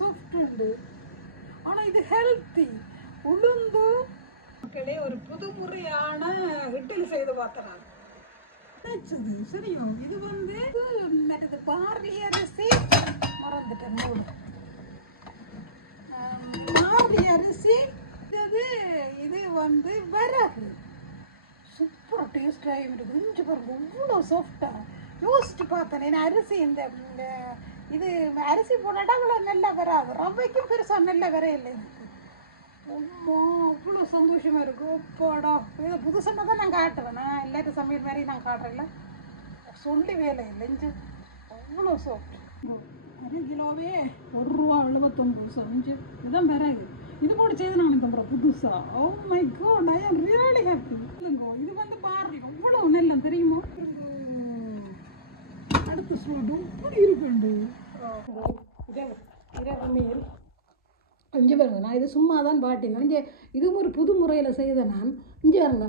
Soft உண்டு. ஆனால் இது ஹெல்த்தி. உளுந்து மக்களே ஒரு புதுமுறையான இட்லி செய்து பார்த்தேன். சரியும் இது வந்து மற்றது பார்லி அரிசி மறந்துட்டேன். பார்லி அரிசி இது வந்து வரகு சூப்பராக டேஸ்டாக இருக்குது. இஞ்சி பாருங்க இவ்வளோ சாஃப்டாக. யோசிச்சு பார்த்தேன் நான் அரிசி இந்த இது அரிசி போனாட்டா அவ்வளோ நல்லா வராது. ரவைக்கும் பெருசாக நல்லா வரையில்லை எனக்கு. அம்மா அவ்வளோ சந்தோஷமாக இருக்கும். அப்பாடா இதை புதுசாக தான் நான் காட்டுவேன். நான் எல்லாரும் சமையல் மாதிரி நான் காட்டுறேன்ல, சொல்லி வேலை இல்லை. இஞ்சி அவ்வளோ சாஃப்ட். 1 கிலோவே ₹1.79. இஞ்சி இதுதான் பிறகு இது போட்டு செய்து நான் தம்புறேன் புதுசாக. Oh my God, I am really happy. இல்லைங்கோ இது வந்து பாருங்க அவ்வளோ நல்லா தெரியுமா. அடுத்த ஸ்லோடு இப்படி இருக்குண்டு. இரவு மீல் இஞ்சி பாருங்க. நான் இது சும்மா தான் பாட்டினேன். இங்கே இதுவும் ஒரு புது முறையில் செய்தேன் நான். இஞ்சி பாருங்க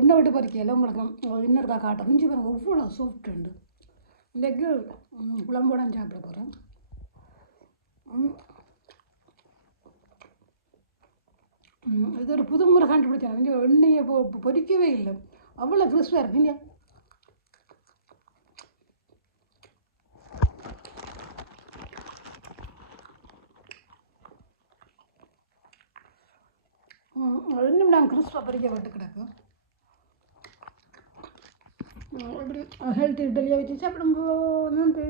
இன்னும் விட்டு பறிக்கல உங்களுக்கு இன்னொருக்கா காட்டுறேன். இஞ்சி பாருங்க அவ்வளோ சாஃப்ட் உண்டு. இந்த குழம்போட சாப்பிட போகிறேன். இது ஒரு புது முறை கண்டுபிடிச்சேன். இங்கே எண்ணெயை பொரிக்கவே இல்லை, அவ்வளோ கிறிஸ்பாக இருக்கு. இல்லையா இன்னும் நான் கிறிஸ்பாக பொரிக்க விட்டு கிடக்கும். இப்படி ஹெல்த்தி இட்லியை வச்சு சாப்பிடும்போது